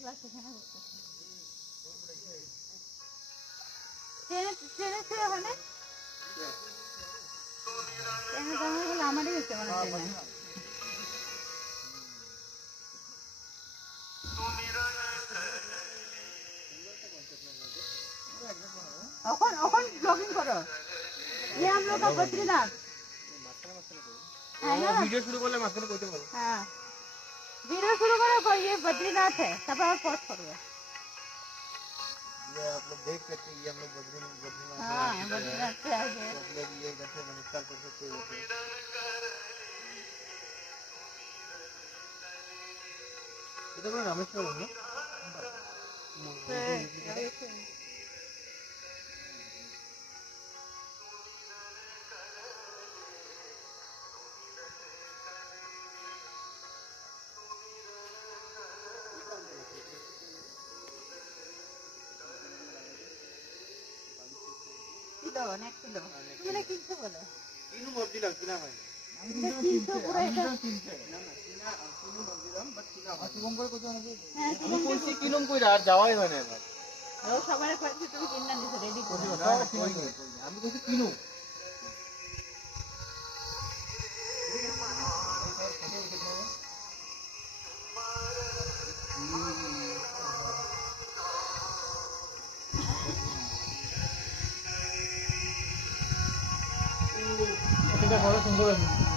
class এখানে করতেছে ট্রেনে ছিল ওখানে ট্রেনে যাওয়া হলে আমারই হচ্ছে মানে ট্রেনে এখন ব্লगिंग करो ये हम लोग का बद्रीनाथ वीडियो शुरू करले मास्टर কইতে পারো हां वीडियो शुरू करो ये बद्रीनाथ है सब आप पोस्ट करो ये आप लोग देख सकते हैं ये हम लोग बद्रीनाथ हां बद्रीनाथ से आगे आप लोग ये इधर से नमस्कार कर सकते हो इधर को रामेश्वरम ना kilo next kilo kilo kilo बोले तीनों मर्जी लगती ना भाई किलो पूरा এটা ना ना तीनों मर्जी দাম বাট কিনা হয় শুভঙ্কর কত নাকি আমি কইছি কিলোম কইরা আর যাওয়াই হয় না এবার ও সবাই কইছে তুমি কিনা দিছো রেডি করে আমি কইছি কিনো এটা বড় সুন্দর আছে